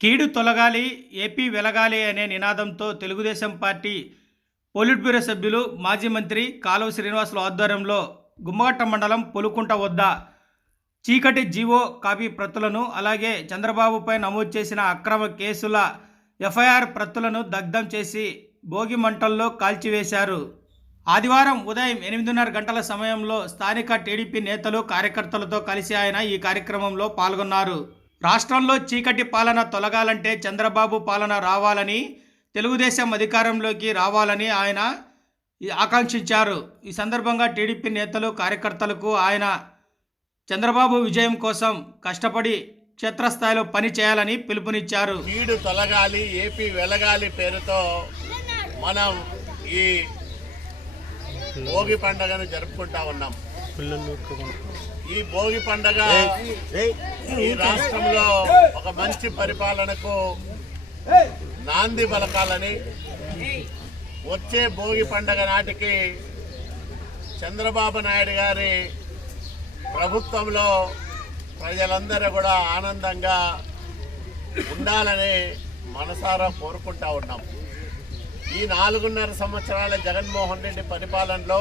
కీడు తొలగాలి ఏపీ వెలగాలి అనే నినాదంతో తెలుగుదేశం పార్టీ పోలిట్ బ్యూరో సభ్యులు మాజీ మంత్రి కాలువ శ్రీనివాసుల ఆధ్వర్యంలో గుమ్మగట్ట మండలం పొలుకుంట వద్ద చీకటి జీవో కాపీ ప్రతులను అలాగే చంద్రబాబుపై నమోదు చేసిన అక్రమ కేసుల ఎఫ్ఐఆర్ ప్రతులను దగ్ధం చేసి భోగి మంటల్లో కాల్చివేశారు. ఆదివారం ఉదయం ఎనిమిదిన్నర గంటల సమయంలో స్థానిక టీడీపీ నేతలు కార్యకర్తలతో కలిసి ఆయన ఈ కార్యక్రమంలో పాల్గొన్నారు. రాష్ట్రంలో చీకటి పాలన తొలగాలంటే చంద్రబాబు పాలన రావాలని తెలుగుదేశం అధికారంలోకి రావాలని ఆయన ఆకాంక్షించారు. ఈ సందర్భంగా టీడీపీ నేతలు కార్యకర్తలకు ఆయన చంద్రబాబు విజయం కోసం కష్టపడి క్షేత్రస్థాయిలో పని చేయాలని పిలుపునిచ్చారు. వీడు తొలగాలి ఏపీ వెలగాలి పేరుతో మనం ఈ భోగి పండగను జరుపుకుంటా ఉన్నాం. ఈ భోగి పండగ ఈ రాష్ట్రంలో ఒక మంచి పరిపాలనకు నాంది పలకాలని వచ్చే భోగి పండగ నాటికి చంద్రబాబు నాయుడు గారి ప్రభుత్వంలో ప్రజలందరూ కూడా ఆనందంగా ఉండాలని మనసారా కోరుకుంటా ఉన్నాం. ఈ నాలుగున్నర సంవత్సరాల జగన్మోహన్ రెడ్డి పరిపాలనలో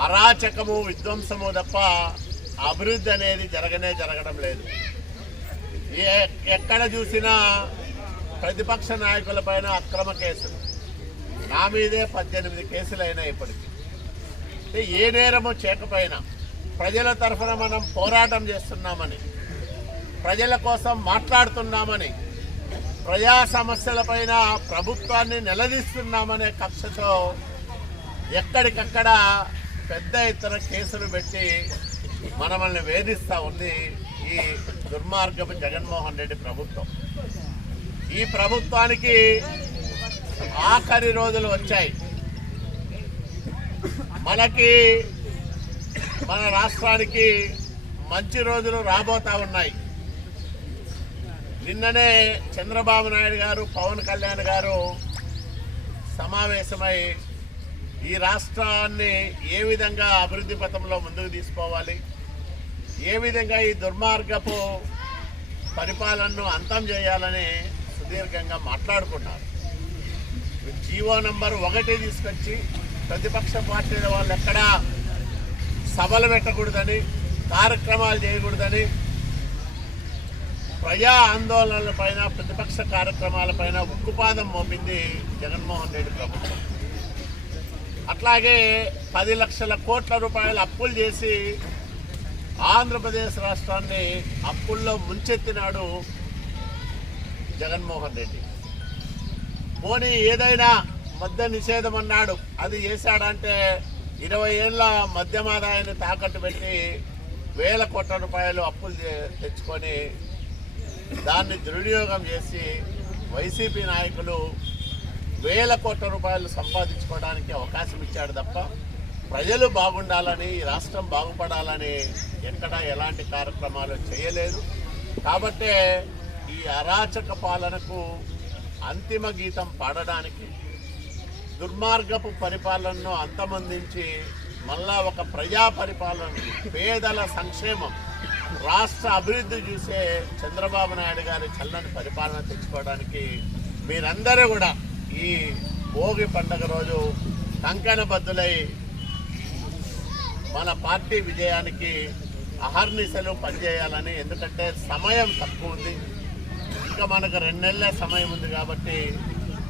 అరాచకము విధ్వంసము తప్ప అభివృద్ధి అనేది జరగనే జరగడం లేదు. ఏ- ఎక్కడ చూసినా ప్రతిపక్ష నాయకులపైన అక్రమ కేసులు. నా మీదే పద్దెనిమిది కేసులు అయినా ఇప్పటికి ఏ నేరము చేయకపోయినా ప్రజల తరఫున మనం పోరాటం చేస్తున్నామని ప్రజల కోసం మాట్లాడుతున్నామని ప్రజా సమస్యలపైన ప్రభుత్వాన్ని నిలదీస్తున్నామనే కక్షతో ఎక్కడికక్కడ పెద్ద ఎత్తున కేసులు పెట్టి మనల్ని వేధిస్తూ ఉంది ఈ దుర్మార్గపు జగన్మోహన్ రెడ్డి ప్రభుత్వం. ఈ ప్రభుత్వానికి ఆఖరి రోజులు వచ్చాయి. మనకి మన రాష్ట్రానికి మంచి రోజులు రాబోతా ఉన్నాయి. నిన్ననే చంద్రబాబు నాయుడు గారు పవన్ కళ్యాణ్ గారు సమావేశమై ఈ రాష్ట్రాన్ని ఏ విధంగా అభివృద్ధి పథంలో ముందుకు తీసుకోవాలి? ఏ విధంగా ఈ దుర్మార్గపు పరిపాలనను అంతం చేయాలని సుదీర్ఘంగా మాట్లాడుకున్నారు. జీవో నంబర్ ఒకటి తీసుకొచ్చి ప్రతిపక్ష పార్టీల వాళ్ళు ఎక్కడా సభలు పెట్టకూడదని కార్యక్రమాలు చేయకూడదని ప్రజా ఆందోళనల పైన ప్రతిపక్ష కార్యక్రమాలపైన ఉక్కుపాదం మోపింది జగన్మోహన్ రెడ్డి ప్రభుత్వం. అట్లాగే పది లక్షల కోట్ల రూపాయలు అప్పులు చేసి ఆంధ్రప్రదేశ్ రాష్ట్రాన్ని అప్పుల్లో ముంచెత్తినాడు జగన్మోహన్ రెడ్డి. పోనీ ఏదైనా మద్య నిషేధం అన్నాడు అది చేశాడంటే ఇరవై ఏళ్ళ మద్యం ఆదాయాన్ని తాకట్టు పెట్టి వేల కోట్ల రూపాయలు అప్పులు తెచ్చుకొని దాన్ని దుర్వినియోగం చేసి వైసీపీ నాయకులు వేల కోట్ల రూపాయలు సంపాదించుకోవడానికి అవకాశం ఇచ్చాడు తప్ప ప్రజలు బాగుండాలని ఈ రాష్ట్రం బాగుపడాలని ఎక్కడ ఎలాంటి కార్యక్రమాలు చేయలేదు. కాబట్టే ఈ అరాచక పాలనకు అంతిమ గీతం పాడడానికి దుర్మార్గపు పరిపాలనను అంతమొందించి మళ్ళా ఒక ప్రజా పరిపాలన పేదల సంక్షేమం రాష్ట్ర అభివృద్ధి చూసే చంద్రబాబు నాయుడు గారి చల్లని పరిపాలన తెచ్చుకోవడానికి మీరందరూ కూడా ఈ భోగి పండగ రోజు కంకణబద్దులై మన పార్టీ విజయానికి అహర్నిశలు పనిచేయాలని ఎందుకంటే సమయం తక్కువ ఉంది. ఇంకా మనకు రెండు నెలల సమయం ఉంది కాబట్టి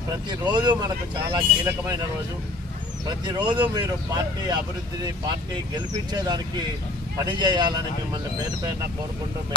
ప్రతిరోజు మనకు చాలా కీలకమైన రోజు. ప్రతిరోజు మీరు పార్టీ అభివృద్ధిని పార్టీ గెలిపించేదానికి పనిచేయాలని మిమ్మల్ని పేరు పేరున కోరుకుంటూ మీ